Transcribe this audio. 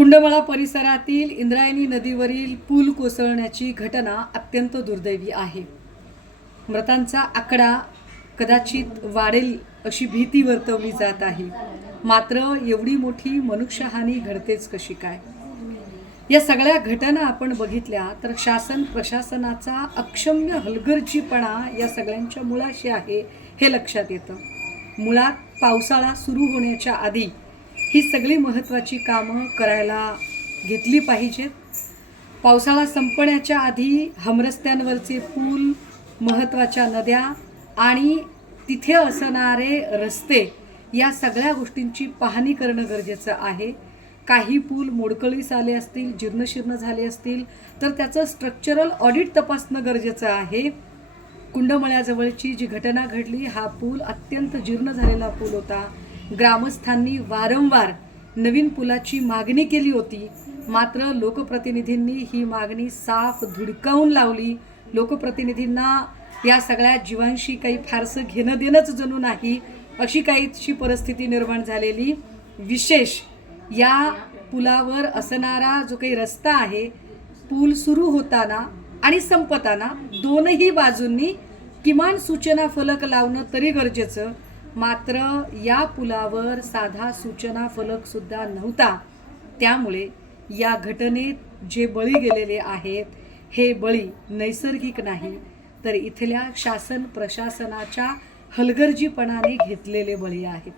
कुंडमळा परिसरातील इंद्रायणी नदीवरील पूल कोसळण्याची घटना अत्यंत दुर्दैवी आहे। मृतांचा आकडा कदाचित वाढेल अशी भीती वर्तवली जात आहे। मात्र एवढी मोठी मनुष्यहानी घडतेच कशी काय? या सगळ्या घटना आपण बघितल्या तर शासन प्रशासनाचा अक्षम्य हलगर्जीपणा या सगळ्यांच्या मुळाशी आहे हे लक्षात येतं। मुळात पावसाळा सुरू होण्याच्या आधी ही सगळी महत्त्वाची कामं करायला घेतली पाहिजेत। पावसाळा संपण्याच्या आधी हमरस्त्यांवरचे पूल, महत्त्वाच्या नद्या आणि तिथे असणारे रस्ते या सगळ्या गोष्टींची पाहणी करणं गरजेचं आहे। काही पूल मोडकळीस आले असतील, जीर्णशीर्ण झाले असतील तर त्याचं स्ट्रक्चरल ऑडिट तपासणं गरजेचं आहे। कुंडमळ्याजवळची जी घटना घडली, हा पूल अत्यंत जीर्ण झालेला पूल होता। ग्रामस्थांनी वारंवार नवीन पुलाची मागणी केली होती, मात्र लोकप्रतिनिधींनी ही मागणी साफ धुडकावून लावली। लोकप्रतिनिधींना या सगळ्या जीवांशी काही फारसं घेणं देणंच जणू नाही अशी काहीशी परिस्थिती निर्माण झालेली। विशेष या पुलावर असणारा जो काही रस्ता आहे, पूल सुरू होताना आणि संपताना दोनही बाजूंनी किमान सूचना फलक लावणं तरी गरजेचं। मात्र या पुलावर साधा सूचना फलक सुद्धा नव्हता। त्यामुळे या घटनेत जे बळी गेलेले आहेत हे बळी नैसर्गिक नाही तर इथल्या शासन प्रशासनाच्या हलगर्जीपणाने घेतलेले बळी आहेत।